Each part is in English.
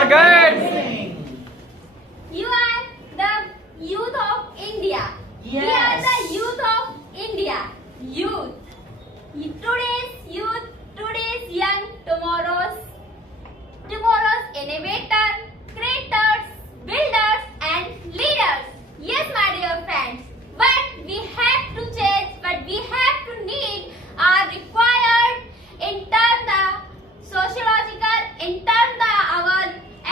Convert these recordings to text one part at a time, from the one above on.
are good. You are the youth of India. Yes. We are the youth of India. Youth. Today's youth, today's young, tomorrow's innovator, creators, builders and leaders. Yes, my dear friends. But we have to change, but we have to need our required in terms the sociological, in terms the our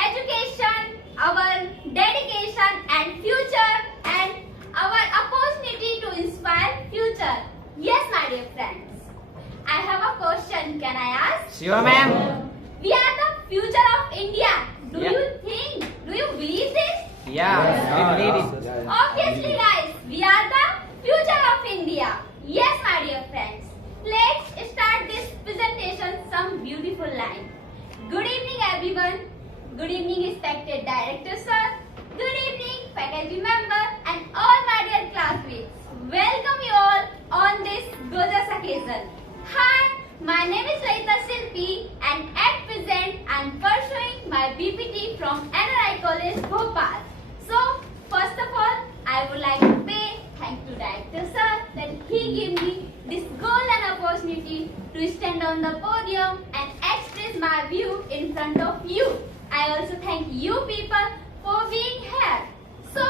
education, our dedication and future and our opportunity to inspire future. Yes, my dear friends. I have a question. Can I ask? Sure, ma'am. We are the future of India. Do Yeah. you think? Do you believe this? Yeah, we believe it. Obviously, guys, we are the future of India. Yes, my dear friends. Let's start this presentation some beautiful line. Good evening, everyone. Good evening, respected director, sir. Good evening, faculty member, and all my dear classmates. Welcome you all on this gorgeous occasion. Hi, my name is LALITA, and at present I am pursuing my BPT from NRI College, Bhopal. So, first of all, I would like to pay thank to director sir that he gave me this golden opportunity to stand on the podium and express my view in front of you. I also thank you people for being here. So,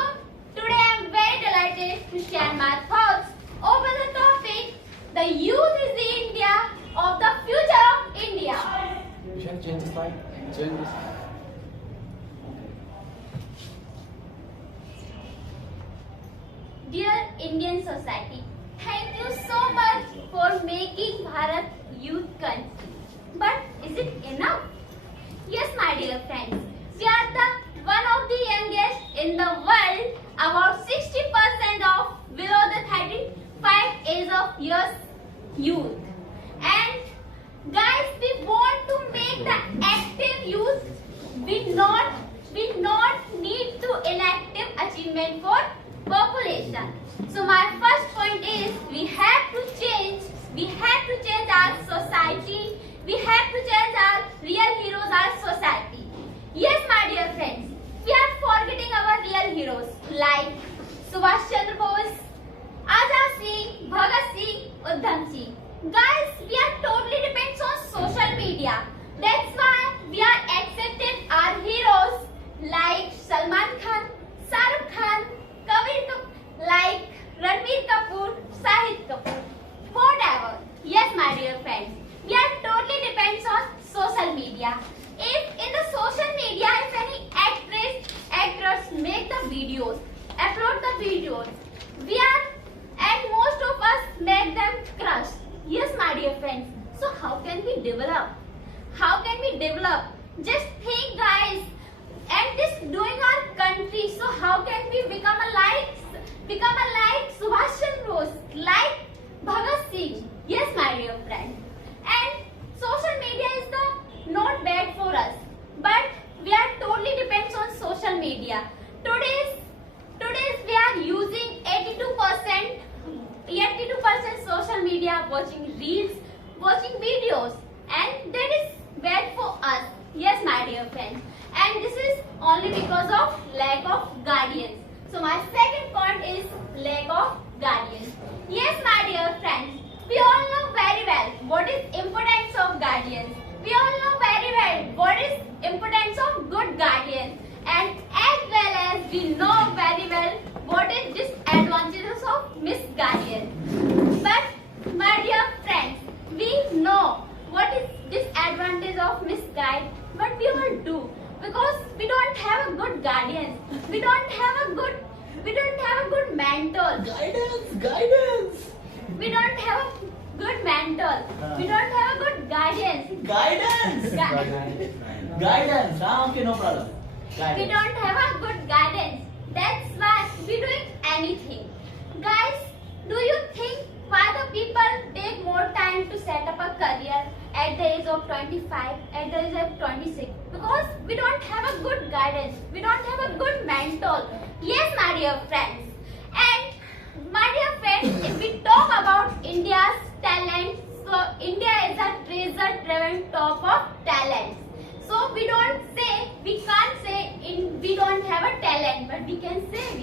today I am very delighted to share my thoughts over the topic, the youth is the India of the future of India. Change the slide. Change this. Dear Indian society, thank you so much for making Bharat youth country. But is it enough? Yes, my dear friends, we are the one of the youngest in the world, about 60% of below the 35 age of years youth. And guys, we want to make the active youth. We not need to inactive achievement for population. So my first point is we have to change our society. We have to change our real heroes, our society. Yes, my dear friends, we are forgetting our real heroes like Subhash Chandra Bose, Azad Singh, Bhagat Singh, Udham Singh. Guys, we are totally depends on social media. That's why we are accepted our heroes like Salman Khan, Shah Rukh Khan, like Ranbir Kapoor, Shahid Kapoor, whatever. Yes, my dear friends, we are totally depends on social media. If in the social media, if any actors make the videos, upload the videos, and most of us make them crush. Yes, my dear friends. So how can we develop? How can we develop? Just think, guys. And this doing our country. So how can we become a like Subhash Chandra Bose, like Bhagat Singh? Yes, my dear friends. And social media is not bad for us, but we are totally depends on social media. Today's we are using 82% social media, watching reels, watching videos, and that is bad for us. Yes, my dear friends. And this is only because of lack of guardians. So my second point is lack of guardians. Yes, my dear friends, we all know very well what is importance of guardians. We all know very well what is importance of good guardians, and as well as we know very well what is disadvantages of misguardians. But my dear friends, we know what is disadvantage of misguide, but we all do because we don't have a good guardian. We don't have a good mentor. Guidance. We don't have a good mentor. We don't have a good guidance. Guidance. Okay, no problem. We don't have a good guidance. That's why we're doing anything. Guys, do you think why the people take more time to set up a career at the age of 25, at the age of 26? Because we don't have a good guidance. We don't have a good mentor. Yes, my dear friends. And my dear friends, if we talk about India's talent, so India is a treasure-driven top of talents. So we don't say we can't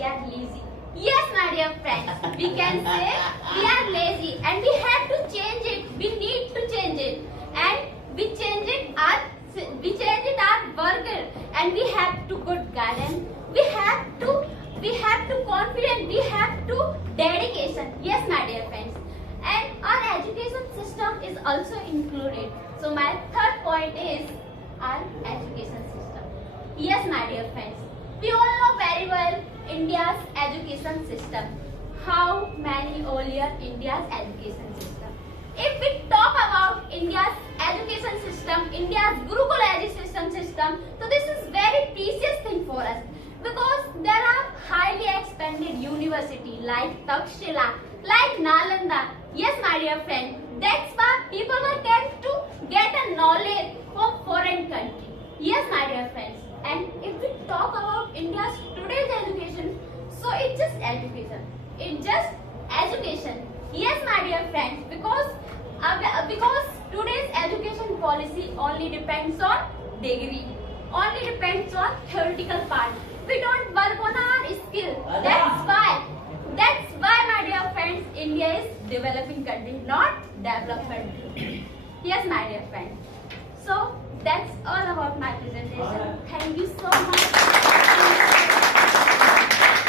are lazy. Yes, my dear friends, we can say we are lazy and we have to change it. We need to change it, and we change it our burger, and we have to good guidance. We have to confident. We have to dedication. Yes, my dear friends, and our education system is also included. So my third point is our education system. Yes, my dear friends, we all know very well India's education system. How many earlier India's education system? If we talk about India's education system, India's Gurukul education system, so this is very precious thing for us because there are highly expanded university like Takshila, like Nalanda. Yes, my dear friend, that's why people were tend to get a knowledge from foreign country. Yes, my dear friends, and if we talk about India's today's education, so it's just education. It's just education. Yes, my dear friends, because today's education policy only depends on degree, only depends on theoretical part. We don't work on our skill. That's why, my dear friends, India is developing country, not developed country. Yes, my dear friends. So that's all about my presentation. Thank you so much.